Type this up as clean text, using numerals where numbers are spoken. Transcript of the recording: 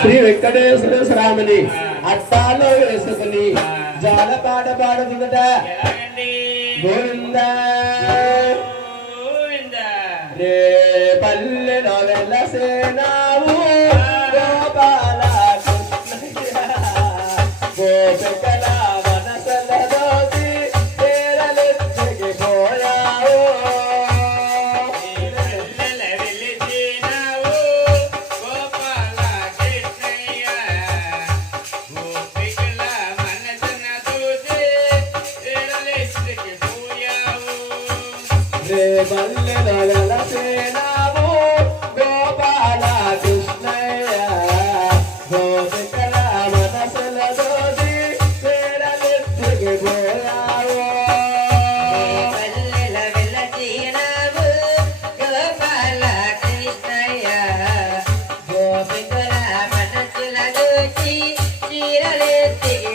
శ్రీ వెంకటేశ్వర స్వామిని అట్టాలో వేసుకుని జాలపాట పాడుతుందట. గోవిందా రే పల్లెలో వెళ్ళసేనావు గోపాల గోపికల మనసల దోసి తేరలెత్తికి పోయావు. బల్లెలో వెలసేనావు గోపాల కృష్ణయ్య గోపికల మనసుల దోసి తేరలెత్తికి పోయావు. బల్లెలో వెలసేనావు గోపాల కృష్ణయ్య గోపికల మనసుల దోసి తేరలెత్తికి